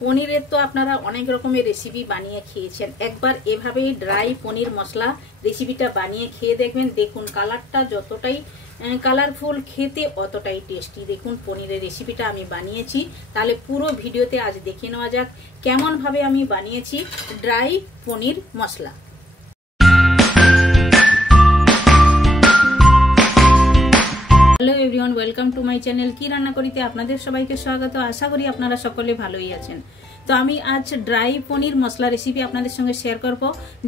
পনিরের তো আপনারা অনেক রকমের রেসিপি বানিয়ে খেয়েছেন। একবার এভাবেই ড্রাই পনির মশলা রেসিপিটা বানিয়ে খেয়ে দেখবেন। দেখুন কালারটা যতটাই কালারফুল, খেতে অতটাই টেস্টি। দেখুন পনিরের রেসিপিটা আমি বানিয়েছি, তাহলে পুরো ভিডিওতে আজ দেখে নেওয়া যাক কেমনভাবে আমি বানিয়েছি dry paneer masala. Hello everyone, welcome to my channel. কি রান্না করিতে আপনাদের সবাইকে স্বাগত। আশা করি আপনারা সকলে ভালোই আছেন। তো আমি আজ ড্রাই পনির মশলা রেসিপি আপনাদের সঙ্গে শেয়ার করব,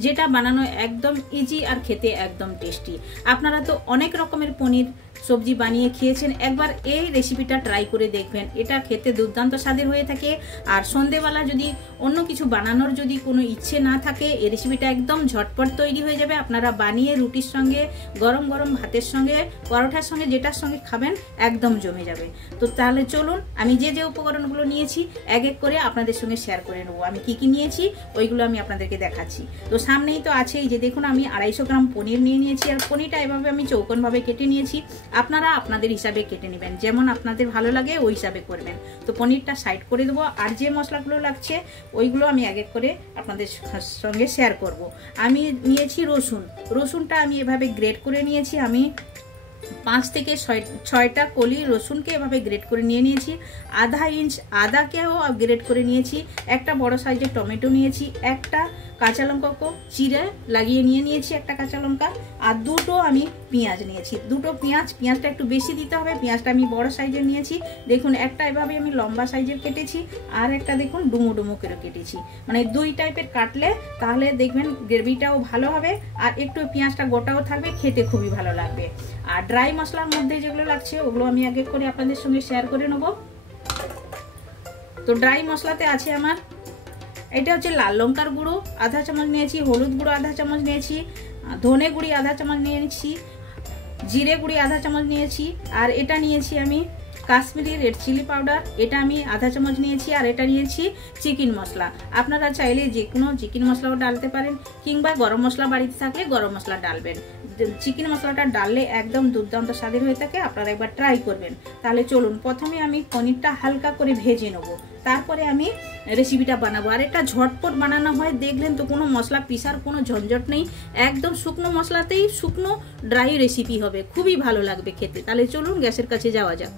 যেটা বানানো একদম ইজি আর খেতে একদম টেস্টি। আপনারা তো অনেক রকমের পনির সবজি বানিয়ে খেয়েছেন, একবার এই রেসিপিটা ট্রাই করে দেখবেন। এটা খেতে দুর্দান্ত স্বাদের হয়ে থাকে। আর সন্ধেবেলা যদি অন্য কিছু বানানোর যদি কোনো ইচ্ছে না থাকে, এই রেসিপিটা একদম ঝটপট তৈরি হয়ে যাবে। আপনারা বানিয়ে রুটির সঙ্গে, গরম গরম ভাতের সঙ্গে, পরোটার সঙ্গে, যেটার সঙ্গে খাবেন একদম জমে যাবে। তো তাহলে চলুন আমি যে যে উপকরণগুলো নিয়েছি এক এক করে আপনাদের সঙ্গে শেয়ার করে নেবো। আমি কি কি নিয়েছি ওইগুলো আমি আপনাদেরকে দেখাচ্ছি। তো সামনেই তো আছেই যে দেখুন আমি 250 গ্রাম পনির নিয়ে নিয়েছি। আর পনিরটা এভাবে আমি চৌকোনভাবে কেটে নিয়েছি। আপনারা আপনাদের হিসাবে কেটে নেবেন, যেমন আপনাদের ভালো লাগে ওই হিসাবে করবেন। তো পনিরটা সাইড করে দেবো। আর যে মশলাগুলো লাগছে ওইগুলো আমি এক এক করে আপনাদের সঙ্গে শেয়ার করব। আমি নিয়েছি রসুনটা আমি এভাবে গ্রেট করে নিয়েছি। আমি 5 থেকে 6টা কলি রসুনকে এভাবে গ্রেট করে নিয়েছি। আধা ইঞ্চ আদাকেও গ্রেট করে নিয়েছি। একটা বড় সাইজের টমেটো নিয়েছি। একটা কাঁচা লঙ্কাকে চিড়ে লাগিয়ে নিয়েছি একটা কাঁচা লঙ্কা। আর দুটো আমি পেঁয়াজ নিয়েছি। দুটো পেঁয়াজটা একটু বেশি দিতে হবে। পেঁয়াজটা আমি বড় সাইজের নিয়েছি। দেখুন একটা এভাবে আমি লম্বা সাইজের কেটেছি, আর একটা দেখুন ডুমো ডুমো করে কেটেছি। মানে দুই টাইপের কাটলে তাহলে দেখবেন গ্রেভিটাও ভালো হবে, আর একটু পেঁয়াজটা গোটাও থাকবে, খেতে খুবই ভালো লাগবে। আর ড্রাই মশলার মধ্যে যেগুলো লাগছে ওগুলো আমি আগে করে আপনাদের সঙ্গে শেয়ার করে নেব। তো ড্রাই মশলাতে আছে আমার, এটা হচ্ছে লাল লঙ্কার গুঁড়ো আধা চামচ নিয়েছি, হলুদ গুঁড়ো আধা চামচ নিয়েছি, ধনে গুঁড়ি আধা চামচ নিয়েছি, জিরে গুঁড়ি আধা চামচ নিয়েছি, আর এটা নিয়েছি আমি কাশ্মীরি রেড চিলি পাউডার, এটা আমি আধা চামচ নিয়েছি। আর এটা নিয়েছি চিকেন মশলা। আপনারা চাইলে যে কোনো চিকেন মশলাও ডালতে পারেন, কিংবা গরম মশলা বাড়িতে থাকলে গরম মশলা ডালবেন। চিকেন মশলাটা ডাললে একদম দুর্দান্ত স্বাদের হয়ে থাকে। আপনারা একবার ট্রাই করবেন। তাহলে চলুন প্রথমে আমি পনিরটা হালকা করে ভেজে নেবো, তারপরে আমি রেসিপিটা বানাবো। আর এটা ঝটপট বানানো হয়, দেখলেন তো কোনো মশলা পিসার কোনো ঝঞ্ঝট নেই। একদম শুকনো মশলাতেই শুকনো ড্রাই রেসিপি হবে, খুবই ভালো লাগবে খেতে। তাহলে চলুন গ্যাসের কাছে যাওয়া যাক।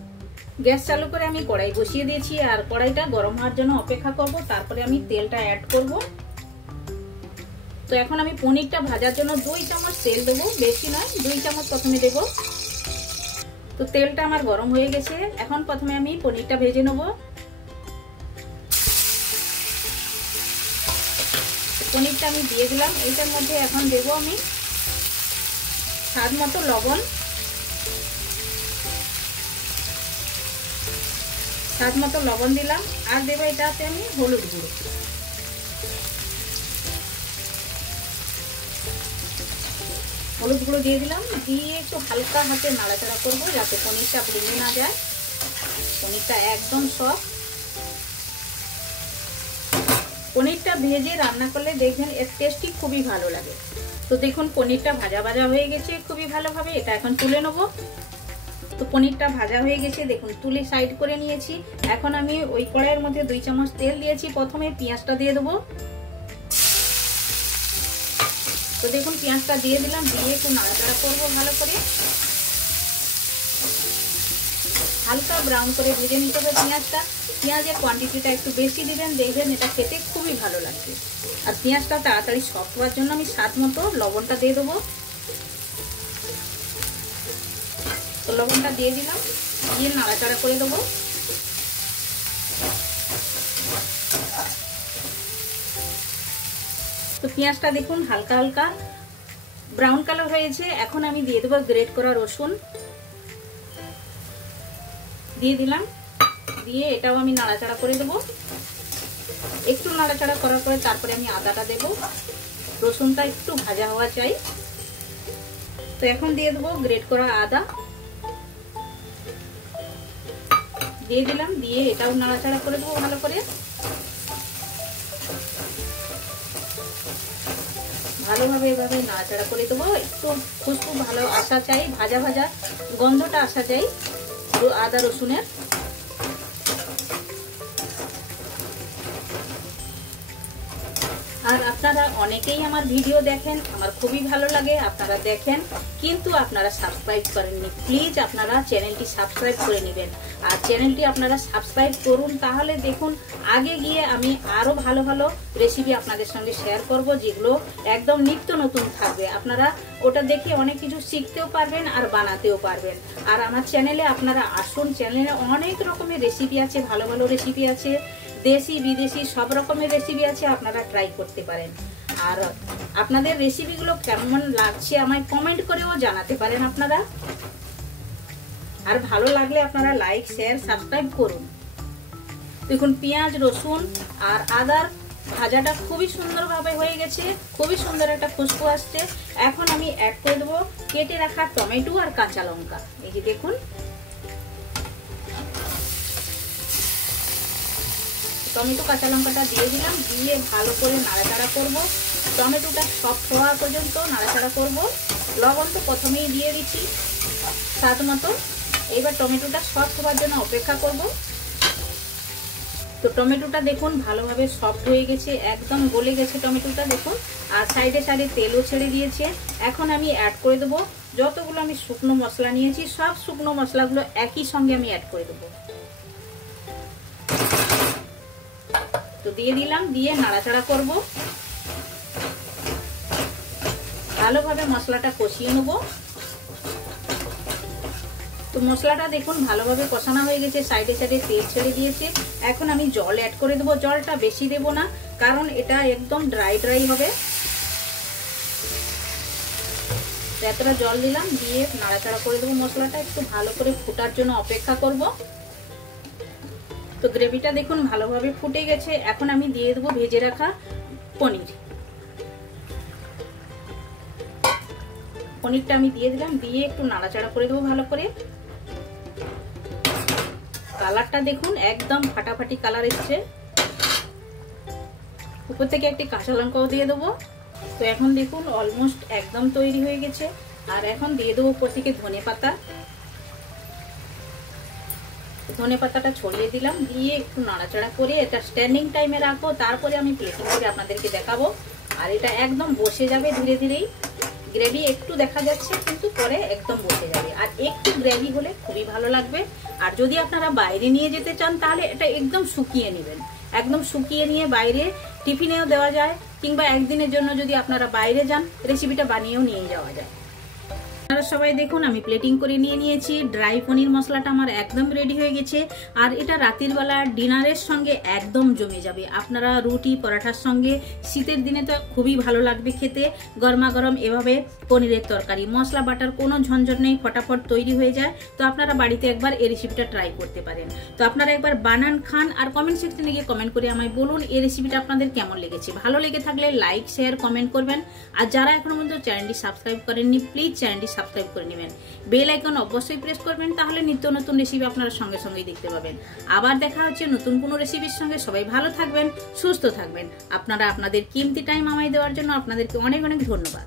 গ্যাস চালু করে আমি কড়াই বসিয়ে দিয়েছি, আর কড়াইটা গরম হওয়ার জন্য অপেক্ষা করব। তারপরে আমি তেলটা অ্যাড করব। তো এখন আমি পনিরটা ভাজার জন্য 2 চামচ তেল দেবো, বেশি নয়, 2 চামচ প্রথমে দেব। তো তেলটা আমার গরম হয়ে গেছে। এখন প্রথমে আমি পনিরটা ভেজে নেব। পনিরটা আমি দিয়ে দিলাম। এইটার মধ্যে এখন দেব আমি স্বাদ মতো লবণ, দিলাম। আর দেবো এটাতে আমি হলুদ গুঁড়ো। দিয়ে দিলাম। দিয়ে একটু হালকা হাতে নাড়াচাড়া করবো, যাতে পনিরটা ভেঙে না যায়। পনিরটা একদম সফট। পনিরটা ভেজে রান্না করলে দেখবেন এর টেস্টই খুবই ভালো লাগে। তো দেখুন পনিরটা ভাজা হয়ে গেছে খুবই ভালোভাবে। এটা এখন তুলে নেবো। তো পনিরটা ভাজা হয়ে গেছে, দেখুন তুলে সাইড করে নিয়েছি। এখন আমি ওই কড়াইয়ের মধ্যে 2 চামচ তেল দিয়েছি। প্রথমে পেঁয়াজটা দিয়ে দেবো। তো দেখুন পেঁয়াজটা দিয়ে দিলাম, দিয়ে একটু নাড়াচাড়া করবো ভালো করে। হালকা ব্রাউন করে ভেজে নিতে হবে পেঁয়াজটা। পেঁয়াজের কোয়ান্টিটিটা একটু বেশি দিবেন, দেখবেন এটা খেতে খুবই ভালো লাগবে। আর পেঁয়াজটা তাড়াতাড়ি সফট হওয়ার জন্য আমি স্বাদ মতো লবণটা দিয়ে দেবো। তো লবণটা দিয়ে দিলাম, দিয়ে নাড়াচাড়া করে দেবো। তো পেঁয়াজটা দেখুন হালকা হালকা ব্রাউন কালার হয়েছে। এখন আমি দিয়ে দেবো গ্রেট করা রসুন, দিয়ে দিলাম। দিয়ে এটাও আমি নাড়াচাড়া করে দেবো। একটু নাড়াচাড়া করার পরে তারপরে আমি আদাটা দেবো। রসুনটা একটু ভাজা হওয়া চাই। তো এখন দিয়ে দেবো গ্রেট করা আদা, দিয়ে দিলাম। দিয়ে এটাও নাড়াচাড়া করে দেবো ভালো করে। ভালোভাবে এভাবে নাড়াচাড়া করে দেবো। একটু খুশবু ভালো আসা চাই, ভাজা গন্ধটা আসা চাই আদা রসুনের। আর আপনারা অনেকেই আমার ভিডিও দেখেন, আমার খুবই ভালো লাগে আপনারা দেখেন, কিন্তু আপনারা সাবস্ক্রাইব করেননি। প্লিজ আপনারা চ্যানেলটি সাবস্ক্রাইব করে নেবেন। আর চ্যানেলটি আপনারা সাবস্ক্রাইব করুন, তাহলে দেখুন আগে গিয়ে আমি আরও ভালো ভালো রেসিপি আপনাদের সঙ্গে শেয়ার করব, যেগুলো একদম নিত্য নতুন থাকবে। আপনারা ওটা দেখে অনেক কিছু শিখতেও পারবেন আর বানাতেও পারবেন। আর আমার চ্যানেলে আপনারা আসুন, চ্যানেলে অনেক রকমের রেসিপি আছে, ভালো ভালো রেসিপি আছে, দেশি বিদেশি সব রকমের রেসিপি আছে, আপনারা ট্রাই করতে পারেন। আর আপনাদের রেসিপিগুলো কেমন লাগছে আমায় কমেন্ট করেও জানাতে পারেন আপনারা। আর ভালো লাগলে আপনারা লাইক শেয়ার সাবস্ক্রাইব করুন। দেখুন পেঁয়াজ রসুন আর আদার ভাজাটা খুবই সুন্দরভাবে হয়ে গেছে, খুবই সুন্দর একটা খুশবু আসছে। এখন আমি অ্যাড করে দেবো কেটে রাখা টমেটো আর কাঁচা লঙ্কা। এই যে দেখুন টমেটো কাঁচা লঙ্কাটা দিয়ে দিলাম, দিয়ে ভালো করে নাড়াচাড়া করব। টমেটোটা সফট হওয়া পর্যন্ত নাড়াচাড়া করব। লবণ তো প্রথমেই দিয়ে দিচ্ছি স্বাদ মতো। এবার টমেটোটা সফট হওয়ার জন্য অপেক্ষা করব। তো টমেটোটা দেখুন ভালোভাবে সফট হয়ে গেছে, একদম গলে গেছে টমেটোটা দেখুন। আর সাইডে সাইডে তেলও ছেড়ে দিয়েছে। এখন আমি অ্যাড করে দেবো যতগুলো আমি শুকনো মশলা নিয়েছি, সব শুকনো মশলাগুলো একই সঙ্গে আমি অ্যাড করে দেবো। তো দিয়ে দিলাম, দিয়ে নাড়াচাড়া করব। ভালোভাবে মশলাটা কষিয়ে নেব। তো মশলাটা দেখুন ভালোভাবে কষানো হয়ে গেছে, সাইডে সাইডে তেল ছেড়ে দিয়েছে। এখন আমি জল অ্যাড করে দেবো। জলটা বেশি দেব না, কারণ এটা একদম ড্রাই ড্রাই হবে। এতটা জল দিলাম, দিয়ে নাড়াচাড়া করে দেবো। মশলাটা একটু ভালো করে ফোটার জন্য অপেক্ষা করব। তো গ্রেভিটা দেখুন ভালোভাবে ফুটে গেছে। এখন আমি দিয়ে দেবো ভেজে রাখা পনির। পনিরটা আমি দিয়ে দিলাম, দিয়ে একটু নাড়াচাড়া করে দেবো ভালো করে। কালারটা দেখুন একদম ফাটাফাটি কালার এসছে। উপর থেকে একটি কাঁচা লঙ্কাও দিয়ে দেবো। তো এখন দেখুন অলমোস্ট একদম তৈরি হয়ে গেছে। আর এখন দিয়ে দেবো উপর থেকে ধনে পাতা। ধনে পাতাটা ছড়িয়ে দিলাম, দিয়ে একটু নাড়াচাড়া করে এটা স্ট্যান্ডিং টাইমে রাখবো। তারপরে আমি প্লেটিং করে আপনাদেরকে দেখাবো। আর এটা একদম বসে যাবে ধীরে ধীরেই। গ্রেভি একটু দেখা যাচ্ছে, কিন্তু পরে একদম বসে যাবে। আর একটু গ্রেভি হলে খুবই ভালো লাগবে। আর যদি আপনারা বাইরে নিয়ে যেতে চান, তাহলে এটা একদম শুকিয়ে নেবেন। একদম শুকিয়ে নিয়ে বাইরে টিফিনেও দেওয়া যায়, কিংবা একদিনের জন্য যদি আপনারা বাইরে যান, রেসিপিটা বানিয়েও নিয়ে যাওয়া যায়। আপনারা সবাই দেখুন আমি প্লেটিং করে নিয়ে নিয়েছি। ড্রাই পনির মশলাটা আমার একদম রেডি হয়ে গেছে। আর এটা রাতের বেলা ডিনারের সঙ্গে একদম জমে যাবে। আপনারা রুটি পরাঠার সঙ্গে, শীতের দিনে তো খুবই ভালো লাগবে খেতে, গরমা গরম এভাবে পনিরের তরকারি। মশলা বাটার কোনো ঝঞ্ঝট নেই, ফটাফট তৈরি হয়ে যায়। তো আপনারা বাড়িতে একবার এই রেসিপিটা ট্রাই করতে পারেন। তো আপনারা একবার বানান, খান, আর কমেন্ট সেকশনে গিয়ে কমেন্ট করে আমায় বলুন এই রেসিপিটা আপনাদের কেমন লেগেছে। ভালো লেগে থাকলে লাইক শেয়ার কমেন্ট করবেন। আর যারা এখনো পর্যন্ত চ্যানেলটি সাবস্ক্রাইব করেননি, প্লিজ চ্যানেলটি সাবস্ক্রাইব করে নেবেন। বেল আইকন অবশ্যই প্রেস করবেন, তাহলে নিত্য নতুন রেসিপি আপনারা সঙ্গে সঙ্গেই দেখতে পাবেন। আবার দেখা হচ্ছে নতুন কোনো রেসিপির সঙ্গে। সবাই ভালো থাকবেন, সুস্থ থাকবেন। আপনারা আপনাদের কিমতি টাইম আমায় দেওয়ার জন্য আপনাদেরকে অনেক অনেক ধন্যবাদ।